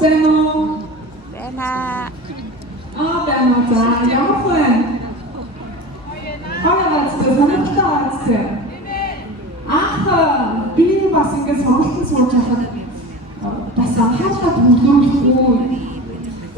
байна уу? Байна. Байна уу. За ямар вэ? Ханаагаастай санагдтаагаастай. Би бас ингээд сургалтын сууж байхад бас анхаарлаа төвлөрөхгүй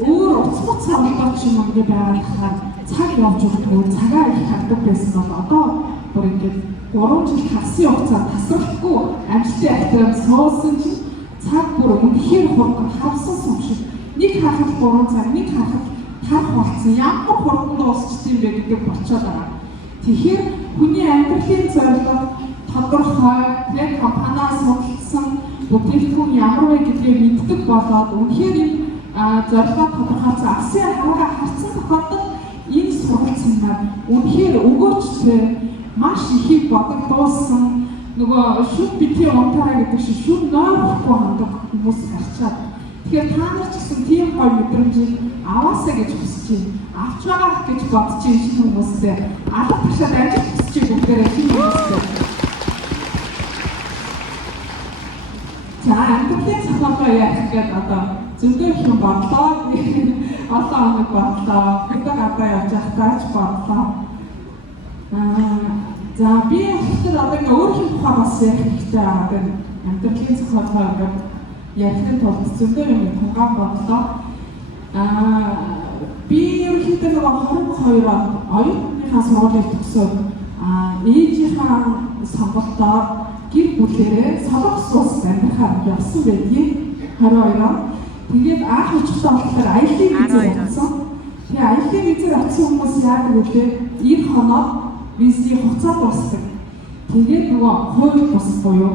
өөр уцмц сонголтууд шиг ингээд байгаад цаг явж өгдөг, цагаа их хаддаг байсан бол одоо бүр ингээд 3 жил хагсын хугацаанд тасрахгүй амжилттай ахтараад суусан чинь цаг бүр үнэхээр хурдан хавсан юм шиг. Нэг хахад 3 цаг, нэг хахад тарах болсон. Ямар хурдан дуусчих юм бэ гэдэг болчиход байгаа. Тэгэхээр хүний амьдралын зорилго тодорхой, тэр компаниас судалсан бүтээгдэхүүн ямар вэ гэдгийг мэддэг болоод үнэхээр энэ зорилгоо тодорхойлсон асын хараагаа харсан тохиолдолд энэ сургалт семинар үнэхээр өгөөчтэй маш их бодогдуулсан нөгөө шүд битгий унтараа гэдэг шиг шүд нойрхгүй хандаг хүмүүс гарчаад тэгэхээр та нар ч гэсэн тийм гоё мэдрэмжийг аваасаа гэж хүсэж байна. Авч байгаа гэж бодож байгаа шинэ хүмүүстэй алга ташаад ажил хүсэж бүгдээрээ шинэ хүмүүстэй. За амьдралын цахилгаан яах гээд одоо зөндөө их юм бодлоо. Олон хоног бодлоо. Хөдөө гадаа явж байхдаа ч бодлоо. За би ихтэй одоо ингээ өөрхийн тухай бас ярих хэрэгтэй байгаа. Амьдралын цахилгаан ингээд ярихын тулд зөндөө юм тунгаан бодлоо. Би ерөнхийдөө нөгөө 22 он оюутныхаа сургуулийг төгсөөд ээжийнхаа сонголтоор гэр бүлээрээ Солонгос улсад амьдрахаар явсан байдгийг 22 он. Тэгээд анх очихдоо болохоор аяллаа визээр очсон. Тэгээ аяллаа визээр очсон хүмүүс яадаг вэ? 90 хоног визийн хугацаа дуусдаг. Тэгээд нөгөө хууль бус буюу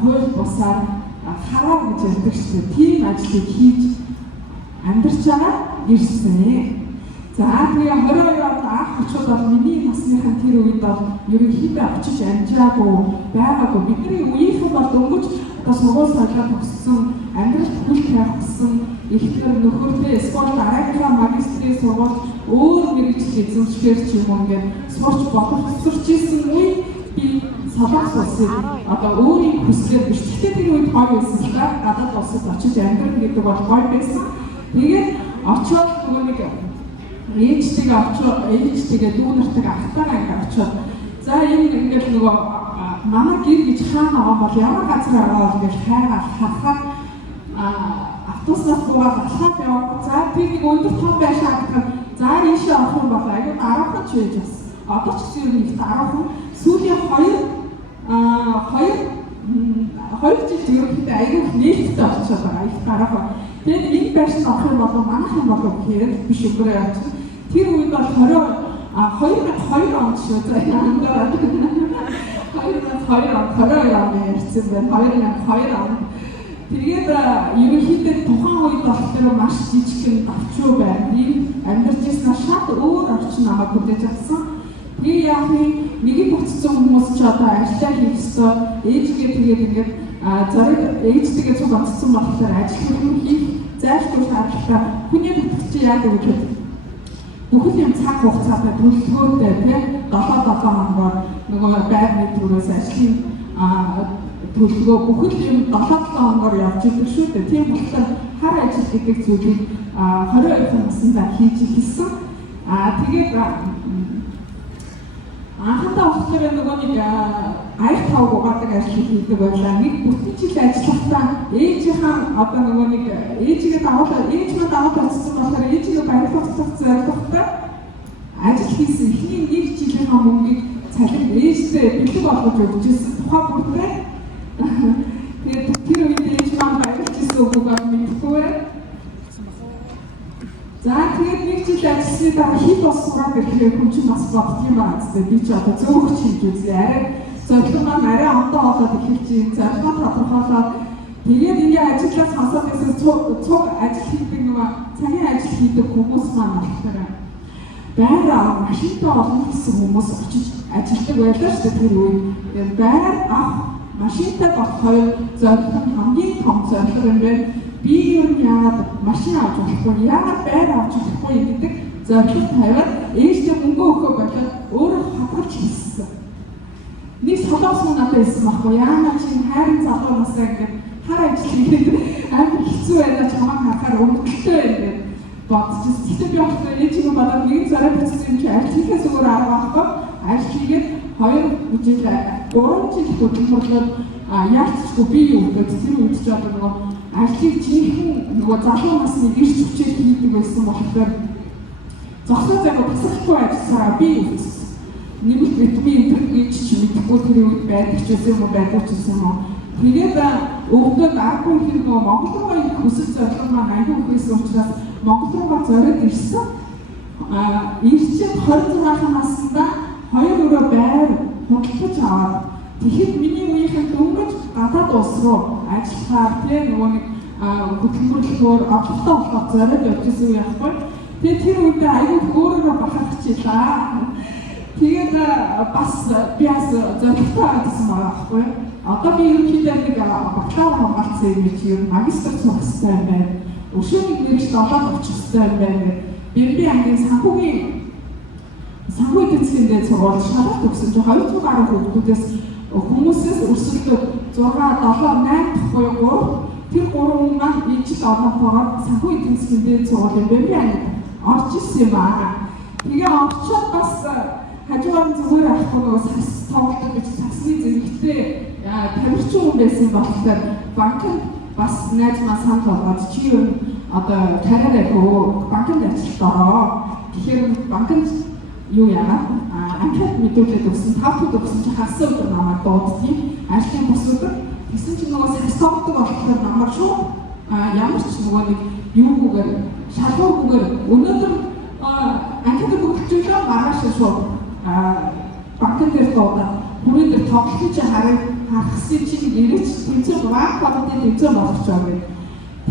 хууль бусаар хараа гэж ярьдаг шүү дээ. Тийм ажлыг хийж амьдарч байгаа ирсэн. За тэгээ 22 онд анх очоод бол миний насныхан тэр үед бол ерөнхийдөө очиж амжаагүй байгаагүй. Бидний үеийнхэн бол дөнгөж одоо сургууль соёлоо төгссөн, амьдрал бүхэл тавьсан, ихтгэр нөхөрлөө эсвэл дараагийнхаа магистрийн сургууль өөр мэргэжил эзэмшгээр ч юм уу ингээд сурч боловсрч ирсэн үе би Солонгос улсыг одоо өөрийн хүслээр биш. Гэхдээ тэр үед гоё байсан л да. Гадаад улсад очиж амьдрах гэдэг бол гоё байсан. Тэгээд очоод нөгөө нэг ээжтэйгээ очоод ээжтэйгээ дүү нартайг ахтайгаа ингээд очоод за энэ ингээд нөгөө манай гэр гэж хаана байгаа бол ямар газар байгаа гэж хайгаад харахад автобуснаас буугаад алхаад яваад за би нэг өндөр том байшаа гэхээр за ийшээ орох юм бол аюу 10 ч байж бас одоо ч гэсэн нэг 10 сүүлийн 2 жил ерөнхийдөө аюу нээлттэй очоод байгаа их дараа. Тэгээд энэ байшин орох юм бол манайхан болов гэхээр биш өгөрөө явж. Тэр үед бол 2002 онд шүү дээ. 2002 он ярьсан байна. 2002 он. Тэгээд ерөнхийдөө тухайн үед болохоор маш жижигхэн давчуу байна. Ийм амьдарч ирсэн шат өөр орчин намайг хүлээж авсан. Тэгээ яг нэг бүтцэн хүмүүс ч одоо ажиллаа хийх ёстой. Ээжгээ тэгээд ингээд зориг ээжтэйгээ цуг онцсон болохоор ажил хийх зайлшгүй шаардлагатай. Хүний бүтц яадаг гэж бүхэл юм цаг хугацаатай төлөвлөгөөтэй тийм 7 хоногоор нөгөө байрны төрөөс ажлын төлөвлөгөө бүхэл юм 7 хоногоор явж идэг шүү дээ. Тийм болохоор хар ажил гэдэг зүйлийг 22 наснда хийж эхэлсэн. Тэгээд анхандаа болохоор нөгөө нэг аяг тавг угаадаг ажил хийдэг байлаа. Нэг бүтэн жил ажиллахдаа ээжийнхаа одоо нөгөө нэг ээжигээ даваад очсон болохоор ээжигээ баярлах зорилготой ажил хийсэн. Эхний нэг жилийнхаа мөнгийг цалин ээжтэй бэлэг болгож өгчээсэн. Тухайн бүртээ тэгээд тэр үед ээж маань баярлж ирсэн үгүйгээр мэдхгүй. За тэгээд нэг жил ажилласны дараа хэд бас сураад ирэхээр хүн чинь бас бодох юм байна гэдэг. Би ч одоо зөөгч хийж үзье. Арай зорилго маань арай ондоо болоод эхэлж юм. Зорилгоо тодорхойлоод тэгээд ингээ ажиглаас хасаад гэсэн цуг ажил хийдэг нөгөө цагийн ажил хийдэг хүмүүс маань болохоор байраа машинтай олон гэсэн хүмүүс очиж ажилладаг байлаа шүү дээ тэр үед. Тэгээд байр авах машинтай болохоор зорилго нь хамгийн том зорилго юм байна. Би юу яагаад машин авч болохгүй, яагаад байр авч болохгүй гэдэг зорилго тавиад ээжтэй мөнгө өгөхөө болоод өөрөө хатгалж хэлсэн. Нэг солонгос хүн надад хэлсэн байхгүй яагаад чи хайрын залуу насаа ингээд хар ажил хийгээд амар хэцүү байдаг ч өнгөлтэй ингээд бодчих. Тэгтээ би одоо ээжийг бодоод нэг зарай бичсэн юм чи аль хийхээс өөр арга байхгүй. Аль хийгээд 2 жил 3 жил хөдөлмөрлөд яалтчгүй би юу гэдэг тэр үед ч одоо нөгөө алийг жинхэнэ нөгөө залуу насны гэрч хүчээр хийдэг байсан болохоор зогсоо цагаа тасрахгүй ажилласараа би үзсэн. Нэмэлт витамин интернет чи мэдхгүй тэр үед байдаг ч гэсэн юм байдаг ч гэсэн юм. Тэгээд өвдөд аргагүй хэрэг нөгөө Монгол руу их хүсэл зорилго маань аягүй ихсэн учраас Монгол руугаа зориод ирсэн. Ирчээд 26 наснда 2 өрөө байр худалдаж аваад тэгэхээр миний үеийнхэн дөнгөж гадаад улс руу ажиллахаар тийм нөгөө нэг хөдөлмөрлөхөөр орлоготой болох зориод явж исэн үе байхгүй. Тэгээд тэр үедээ аягүй өөрөөрөө бахархчихлаа. Тэгээд бас би бас зоригтой байсан байхгүй. Одоо би ерөнхийдөө нэг бакалавр хамгаалсан юм чи ер магистр сурах хэрэгтэй юм байна. Өшөөний мэргэжил олоод очих хэрэгтэй юм байна. Би ангийн санхүүгийн эзэсгэндээ сургууль шалгалт өгсөн чи 200 гаруй хүүхдүүдээс хүмүүсээс өрсөлдөд 6, 7, 8 дахь буюу 3 тэр 3 маань ижил орнохоор санхүү эзэсгэндээ сургууль би анги орж ирсэн юм аа. Тэгээ орчоод бас хажуугаар зүгээр авахгүй нөгөө сакс тоглолт гэж саксны зэрэгтэй тамирчин хүн байсан болохоор банкнд бас найз маань санал болгоод чи юу одоо карьераа хөө банкнд ажилд ороо. Тэгэхээр банкнд юу яагаад анхаад мэдүүлээд өгсөн 5 фут өгсөн чи хагас өдөр намайг дууддгийг ажлын бус өдөр гэсэн чи нөгөө сакс тоглолт болохоор намайг шууд ямар ч нөгөө нэг юугүйгээр шалгуургүйгээр өнөөдөр анхаад өгчлөө маргааш шууд банкнд дээр дуудаад бүрэн дээр тоглолтын чи харахсан чинь ирээч тэмцээ банк банкны тэмцээ болгоч байгаа гэдэг.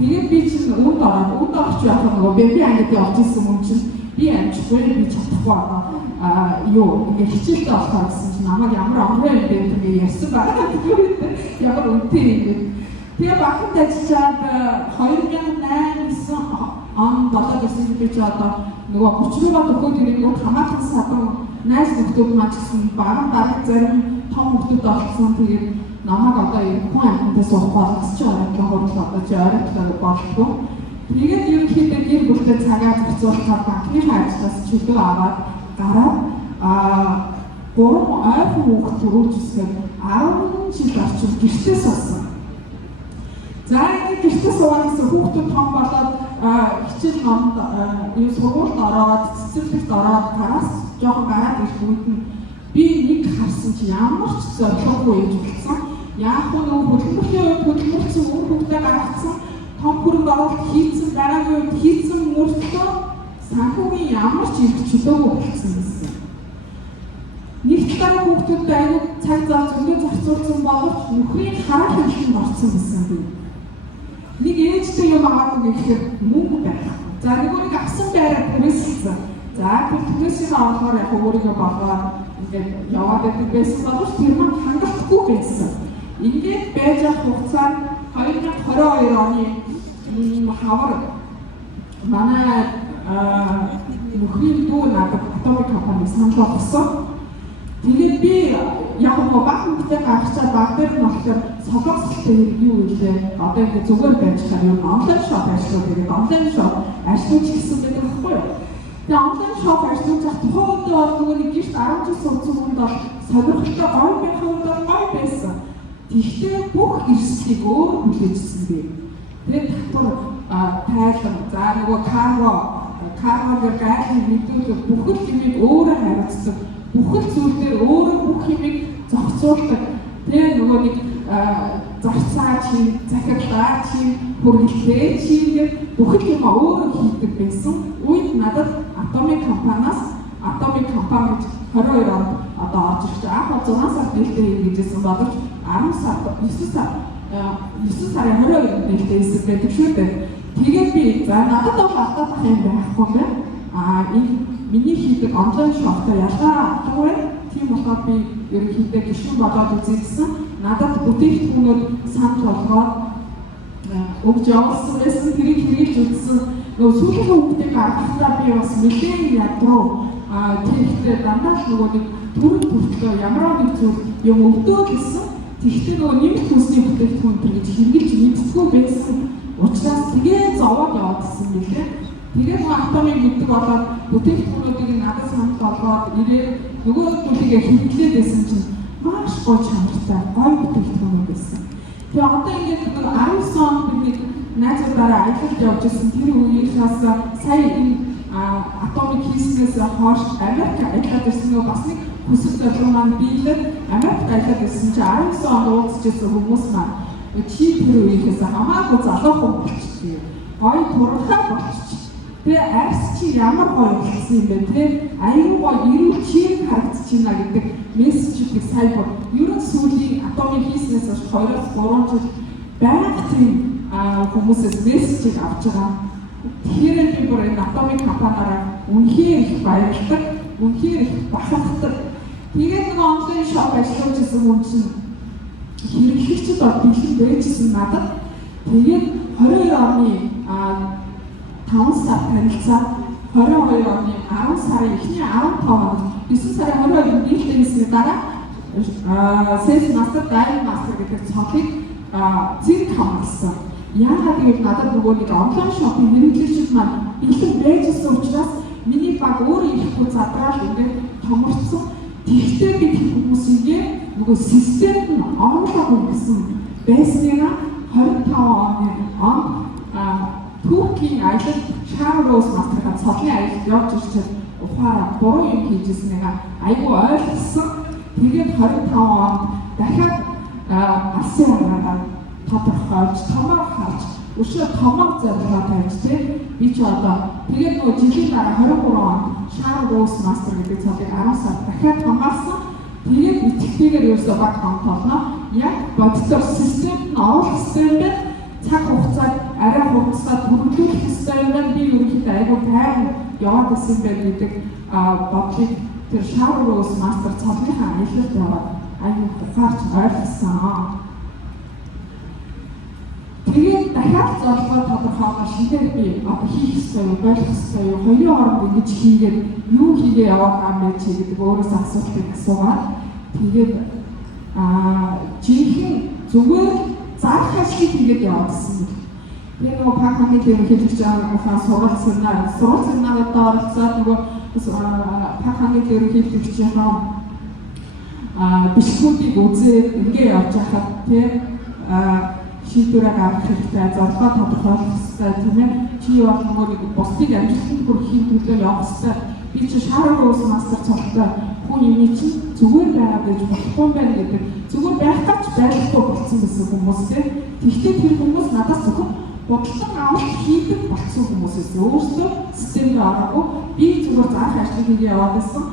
Тэгээд би чинь үнд орох явах нөгөө би ангид явж ирсэн юм чинь би амжихгүй би чадахгүй юу ингээ хичээлтэй болохоор гэсэн чинь намайг ямар амраа юм бэ гэдэг ярьсан байгаа. Ямар үнэтэй юм бэ. Тэгээ банкнд ажиллаад 2008 он болоод ирсэн би ч одоо нөгөө 30 руугаа төгөөд ирээд хамаатан садан найз нөхдөд маань гэсэн баруун дараг зарим том нөхдөд олсон. Тэгээд намайг одоо хүн амьтантай суух болгосч байгаа гэх хурал одоо чи ойролцоог болтгоо. Тэгээд ерөнхийдөө гэр бүлтэй цагаа зохицуулахаар банкны ажлаас чөлөө аваад гараад 3 ойрхон хүүхэд төрүүлжсэн 10 жил орчим гэртээ суусан. За энэ гэртээ суугаад хүүхдүүд том болоод хичээл номд сургуульд ороод цэцэрлэгт ороод тараас жоохон гараад ирэх үед нь би нэг харсан чи ямар ч зорилгогүй юм болсон. Яг нөгөө хөдөлмөрийн үед хөдөлмөрсөн хүүхдээ гаргацсан том хөрөнгө оруулалт хийсэн дараагийн үед хийсэн мөртөө санхүүгийн ямар ч их чөлөөгүй болсон гэсэн. Нэг талаараа хүүхдүүдтэй аягүй цаг зав зөндөө зарцуулсан боловч нөхрийн хараа хэмжээнд орсон гэсэн би. Нэг ээжтэй юм аваад гэхээр мөнгө байхгүй. За нөгөө нэг авсан байраа түрээссэн. За тэр түрээсийн авахаар яг өөрийгөө болгоод ингээд яваад байдаг байсан боловч тэр маань хангалтгүй байсан. Ингээд байж авах хугацаанд 2022 оны хавар манай нөхрийн дүү надад Atomic компани санал болгосон. Тэгээд би яг нөгөө банктай гаргачаад баг дээр нь болохоор солонгостой юу илээ. Одоо ингэ зүгээр байж байгаа юм онлайн шоп ажиллах гэдэг онлайн шоп ажиллаж гисэн байдаг байхгүй юу? Тэгээд онлайн шоп ажиллаж байгаа тухайд бол нөгөө нэг гэрт 10 жил суудсан хүнд бол сонирхолтой гой байх хүнд бол гой байсан. Тэгтээ бүх эрсдлийг өөр хүлээжсэн бэ. Тэгээд татвар тайлан за нөгөө карго гайхал мэдүүлэг бүх юмыг өөрөө хариуцдаг. Бүх зүйл дээр өөрөө бүх юмыг зохицуулдаг. Тэгээ нөгөө нэг зарцаа чи, захирлаа чи, хөргөлтэй чи гэдэг бүх юм өөрөө хийдэг байсан. Үед надад Atomic компаниас Atomic компани 22 онд одоо орж ирж байгаа. 6 сар нээлттэй хийжсэн боловч 9 сарын 22-нд нээлттэй хийсэн байдаг шүү дээ. Тэгээд би за надад бол алдах юм байхгүй байна. Энэ миний хийдэг онлайн шоптой ялгаагүй. Тийм болохоор би ерөнхийдөө гишүүн болоод үзсэн. Надад бүтээгдэхүүнүүд санал болгоод өгж явуулсан байсан. Тэрийг хэрэгж үзсэн. Нөгөө сүүлийн хүүхдийг гаргахтаа би бас мэдээ ядруу тэгэхдээ дандаа л нөгөө нэг төрөлтөө ямар нэг зүйл юм өгдөө гэсэн. Тэгтээ нөгөө нэмэлт хүнсний бүтээгдэхүүн гэж хэрэгжилж мэдхгүй байсан. учраас тэгээд зовоод явуулсан мэлээ. Тэгээд автомыг мэддэг болоод бүтээгдэхүүнүүдийг надад санал болгоод ирээд нөгөө зүйлийг хэмжлээд байсан чинь маш гоё чанартай гоё бүтээгдэхүүн байсан. Тэгээ одоо ингээд 19 онд бид найзуудаараа аялалд явж ирсэн тэр үеийнхээс сая энэ атомик хийснээс хойш Америк аялаад ирсэн нөгөө бас нэг хүсэл зорилго маань биелээд Америк аялаад ирсэн чинь 19 онд уулзчихсан хүмүүс маань чи тэр үеийнхээс хамаагүй залуу хүн болчихсон. Гоё турхаа болчих. Тэгээ арьс чи ямар гоё болсон юм бэ те? Аюу гоё ирүү чи харагдчихна гэдэг мессежийг сая бол ерөн сүүлийн атомик хийснээс хойш 2-3 жил байнга тийм хүмүүсээс мессежийг авч байгаа. Тэгэхээр би бүр энэ атомик компаниараа үнэхээр их баярлагдав, үнэхээр их бахархдаг. Тэгээд нэг онлайн шоп ажиллаж байсан хүн чинь хэрэглэгчд бэлэн байжсэн надад. Тэгээд 22 оны 5 сар танилцаад 22 оны 10 сарын эхний 15 хоног 9 сарын 22-нд нийлдэгсний дараа Sales Master, Dive Master гэдэг цолыг зэрэг хамгаалсан. Яагаад гэвэл надад нөгөө нэг онлайн шопын хэрэглэгчид маань бэлэн байжсэн учраас миний баг өөрөө ихгүй задраад ингээд томорцсон. Тэгтээ би тэр хүмүүсийн нөгөө системд нь оруулаагүй гэсэн байснаа 25 оны онд Туркийн аялал Шарроус мастерга цолын аялалд явж ирчээд ухаараа буруу юм хийжсэнийг айгүй ойлгосон. Тэгээд 25 онд дахиад асуугаа тодорхойлж, томоор харж, өшөө томоор зорилгоо тавьж би ч одоо тэгээд нөгөө жилийн дараа 23 онд Шарроус мастер гэдэг цолыг 10 сар дахиад хамгаалсан. Тэгээд итгэвчээр ерөөсөө баг хамтолно. Яг бодитоор системд нь оруулах хэрэгтэй цаг хугацааг арай хугацаа түрүүлэх хэрэгтэй юм би ерөнхийдөө айгүй тайван яваад байсан байх гэдэг бодлыг тэр Шарроус мастер цолынхаа аялалд яваад айгүй ухаарч ойлгосон. Тэгээд дахиад зорилгоо тодорхойлох шинээр би одоо хийх ёстой юу, болох ёстой юу, хоёрын хооронд ингэж хийгээд юу хийгээ яваад байгаа юм чи гэдэг өөрөөсөө асуултыг асуугаад тэгээд жинхэнэ зүгээр заах ажлыг хийгээд явуулсан. Тэгээд нөгөө пакагийн ерөнхийлөгч аахаа сургууль семинарт оролцоод нөгөө пакагийн ерөнхийлөгчийн бичгүүдийг үзээд ингээ явж байхад шийдвэрээ гаргах хэрэгтэй, зорилгоо тодорхойлох хэрэгтэй тийм ээ. Чи бол нөгөө нэг бусдыг амжилтанд хүрэхийн төлөө явах хэрэгтэй. Би чи Шарроус мастер цогтой хүн юм чинь зүгээр байгаад байж болохгүй байх гэдэг. Зүгээр байх гэж байхгүй болсон гэсэн хүмүүс тийм. Тэгвэл тэр хүмүүс надаас зөвхөн бодлого авах хийдэг болсон хүмүүсээс өөрсдөө системд ороогүй. Би зүгээр заах ажлыг хийгээ яваад байсан.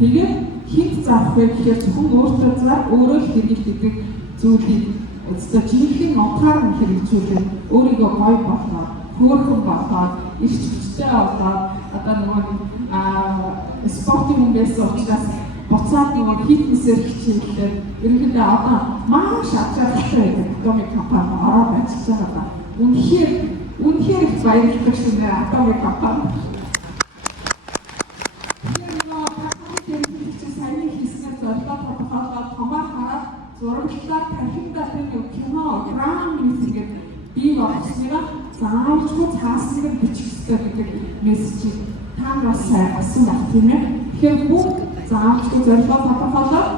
Тэгээд хинт заах вэ гэхээр зөвхөн өөртөө заа, өөрөө л хэрэглэдэг зүйлийг өстө жинхэнэ нотаар нь хэрэгжүүлээд өөрийгөө гоё болгоод, хөөрхөн болгоод, ирч хүчтэй болоод одоо нөгөө спортын хүн байсан учраас буцаад нөгөө фитнесээр хичээлээд ерөнхийдөө одоо маш ачаалалтай байдаг атомик компани ороод ажиллаж байгаа. Үнэхээр их баярлалтай шинэ атомик компани. Сайн хийснээр зорилгоо тодорхойлоод томоор хараад зурагчлаар тархиндаа тийм кино, драма хийгээд бий болсноо заавалчгүй цаасны бичих хэрэгтэй гэдэг мессежийг та бас асуух байх тийм ээ. Тэгэхээр бүх заавалчгүй зорилгоо тодорхойлоод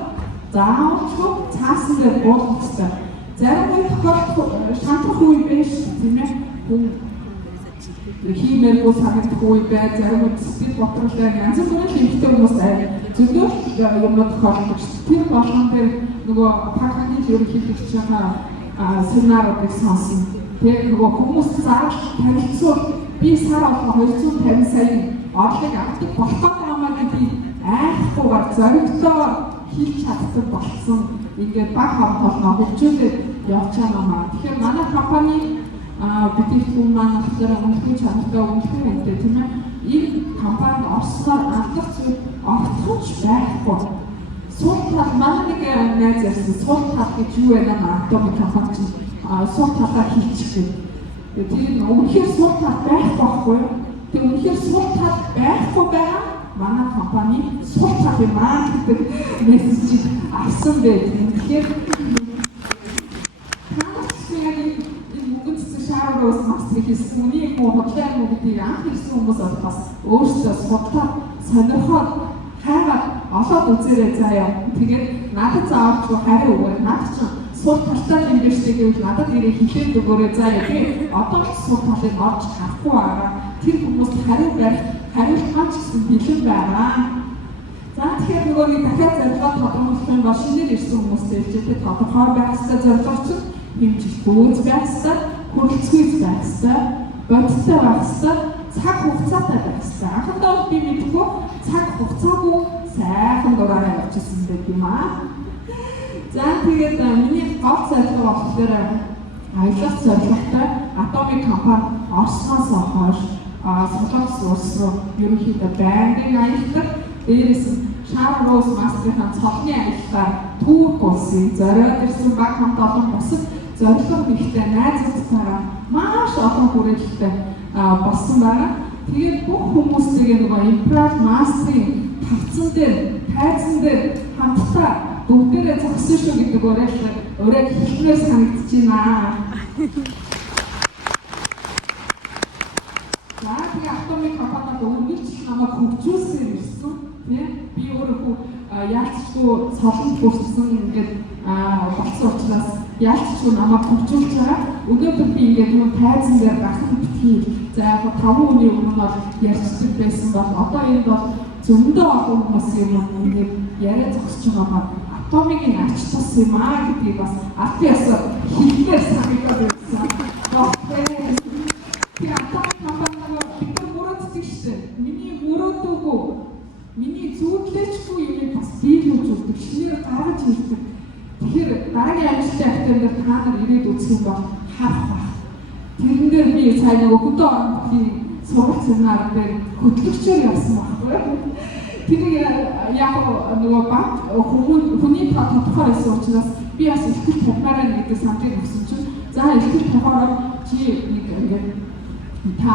заавалчгүй цаасны дээр буулгах хэрэгтэй. Зарим үе тохиолдох шаардах үе биш тийм ээ. Хүн хиймээргүй санагдах үе бай, зарим үе сэтгэл бодлоо янз бүрийн хэрэгтэй хүмүүс зөвлөж юмнууд тохиолдож тэр болгон дээр нөгөө пакагийн ерөнхийлөгчийн семинаруудыг сонсон. Тэгээд нөгөө хүмүүс зааж танилцуул би сар болгоо 250 сая орлыг авдаг болохгүй хамаагүй би айхгүйгээр зоригтой хийж чаддаг болсон. Ингээд баг хамтолноо хөгжүүлээд явж байгаа маа. Тэгэхээр манай компани бүтээгдэхүүн маань болохоор үнэхээр чанартай үнэхээр үнэтэй тийм ээ. Энэ компанид орсноор алах зүйл огтхож байхгүй. Суул тал манай нэг найз ярьсан суул тал гэж юу вэ наа атомик компани чинь суул талаа хийчихээ. Тэр үнэхээр суул тал байхгүй. Тэг үнэхээр суул тал байхгүй байгаа манай компани суул тал юм аа гэдэг мессежийг авсан байх. Тэгэхээр Шаарос мастер хийсэн үнийг муу бодлоо юм гэдгийг анх хэлсэн хүмүүс бас өөрсдөө судлаад сонирхоод хайгаад олоод үзээрэй заяа. Тэгээд надад заавч хариу өгөөрэй. Надад ч сул талтай юм биш гэвэл надад ирээ хэлээд өгөөрэй заяа. Тэгээд одоо ч сул талыг олж харахгүй байгаа. Тэр хүмүүст хариу барих, хариултаа ч гэсэн бэлэн байгаа. За тэгэхээр нөгөө нэг дахиад зорилгоо тодорхойлох юм бол шинээр ирсэн хүмүүстэй хэлжээ. Тодорхой байх ёстой зорилго чинь хэмжих гүйц байх ёстой, хүрэлцгүйц байх ёстой, бодиттой байх ёстой, цаг хугацаатай байх ёстой. Анхандаа би мэдгүй цаг хугацаагүй сайхан дураараа явчихсан байх юм аа. За тэгээд миний гол зорилго болохоор аялах зорилготой Atomic компани Оросноос хойш Солонгос улс руу ерөнхийдөө байнгын аялдаг. Дээрээс нь Шаарос мастерын цолны аяллаар Турк улсыг зориод ирсэн баг хамт олон бусад зорилго нэгтэй найзуудтайгаа маш олон хүрээлэлтэй болсон байна. Тэгээд бүх хүмүүстэйгээ нөгөө импрал мастерын тавцсан дээр, тайзан дээр хамтдаа бүгдээрээ зогсон шүү гэдэг ураг хэлнээр санагдчихэна. За тэгээд Atomic компанид өмнөж намайг хөгжүүлсэн ирсэн. Би өөрөө яалтчгүй цолонд хүрсэн ингээд болсон учраас яалтчгүй намайг хөгжүүлж байгаа. Өнөөдөр би ингээд юм тайзан дээр гахын битгий. За яг 5 өдрийн өмнө бол ярьцдаг байсан бол одоо энэ бол зөндөө олон хүмүүс юм ингээд яриа зогсож байгаа. Atomic-ийн ач тус юм аа гэдгийг бас альбиас хэлмээр санагдаад байсан. Тэгээд Atomic компани бид мөрөөддөг шүү дээ. Миний мөрөөдөөгүй, миний зүудлээчгүй юм бас биелүүлж өгдөг, шинээр гаргаж ирдэг. Тэгэхээр дараагийн ажилтны актер та нар ирээд үзэх юм бол харах байх. Тэрэн дээр би сая нөгөө хөдөө орнуудын сургалт семинар дээр хөтлөгчөөр явсан байхгүй. Тэрийг яг нөгөө баг хүний тодорхой байсан учраас би бас ихтгэл тавьмаараа гэдэг саналыг өгсөн чинь за ихтгэл тавиараа чи нэг ингээд та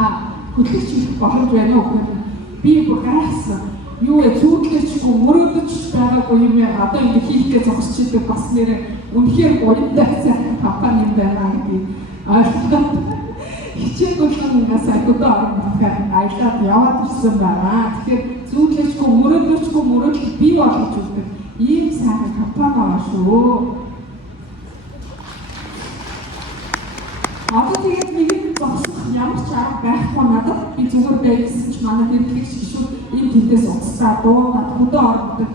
хөтлөгч хийх боломж байна уу гэхээр би бүр гайхсан. Юу зүудлээчгүй мөрөөдөж байгаагүй юм яа одоо ингэ хийхгээ зогсож идэг бас нэрээ үнэхээр гоёмтай сайхан компани юм байна гэдэг ойлголоо. Хичээгүүл сая хөдөө орнуудаар аялаад яваад ирсэн байна. Тэгэхээр зүудлээчгүй мөрөөдөл бий болгож өгдөг ийм сайхан компани байна шүү. Одоо тэгээд нэг зогсох ямар ч арга байхгүй надад би зүгээр байсан ч манай хэрэглэгч гişүүд энэ тэндээс уцтаа дуудаад хөдөө орнуудад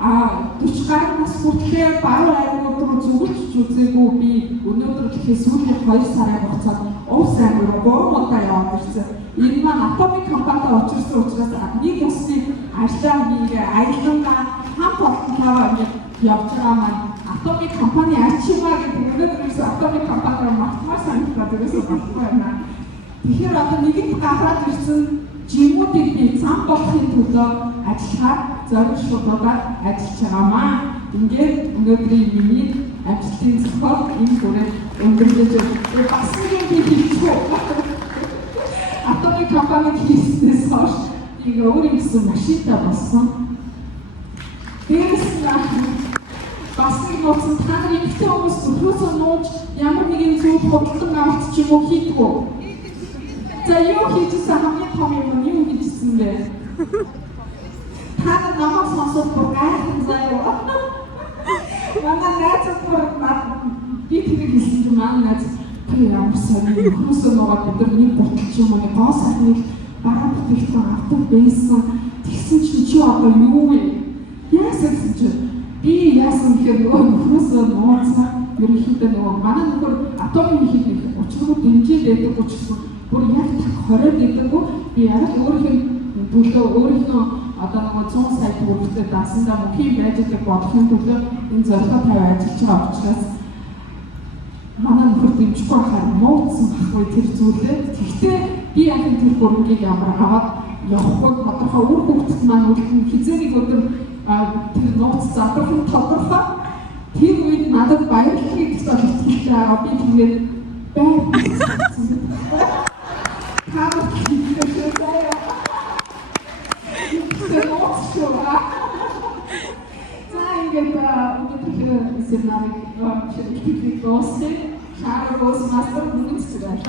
40 гаруй нас хүртлээр баруун аймагуд руу зүгэлж үзээгүй би өнөөдөр гэхээс сүүлийн 2 сарын хугацаанд Увс аймаг руу 3 удаа яваад ирсэн. Энэ маань Atomic компанитай учирсан учраас нэг ёсны ажлаа хийгээ аяллаа хамт олонтойгоо ингэж явж байгаа маань Atomic компани ачимаа гэдэг өнөөдрөөс Atomic компаниар мартмаар санагдаад байсан байна. Тэгэхээр одоо нэгэнт гараад ирсэн жимүүдийг би зам болохын төлөө ажиллахаар зорилгоудаа ажиллаж байгаамаа. Ингээд өнөөдрийн миний ажлын зохиол энэ бүрээр өндөрлөж бас нэг би хийчихв. Atomic компани хийснээс хойш нэг өөрийн гэсэн машинтай болсон. Дээрээс бас нэг нууцсан та нар ихтэй хүмүүс зөвхөн нууж ямар нэгэн зүйл бодлон авалт ч юм уу хийдгүү. За юу хийжсэн хамгийн том юм юу хийжсэн бэ? Та нар намайг сонсоод бүр гайхсан заяа. Манай найзууд бүр би тэрийг хэлсэн чинь манай найз тэр ямар сайн хүмүүсөө нугаад бид нар нэг бодлч юм уу гоо сайхныг бараа бүтээгдэхүүн авдаг байсан. Тэгсэн чинь чи одоо юу вэ? Яасан чинь би яасан гэхээр нөгөө хүмүүсөө нууцсан ерөнхийдөө нөгөө манай нөхөр Atomic хийх учруу дэмжиж байдаг учраас бүр яг 20 гэдэггүй би яг өөрийнхөө өөрийнхөө одоо нөгөө 100 сая төгрөгтэй даасандаа мөхийн байж байгаа бодлогын төлөө энэ зорилгоо тавиад ажиллаж байгаа учраас манай нөхөр дэмжихгүй байхаар нууцсан байхгүй тэр зүйлээ. Гэхдээ би яг тэр хөрөнгийг ямар аваад явахгүй тодорхой үр хөвгт маань үлдэн хизээний өдөр тэр нууц задрахын тодорхой тэр үед надад баярлахыг төсөөлж байгаа би тэгээд семинарыг шилжүүлэх дууссан. Шаарос мастер бүгд зэрэг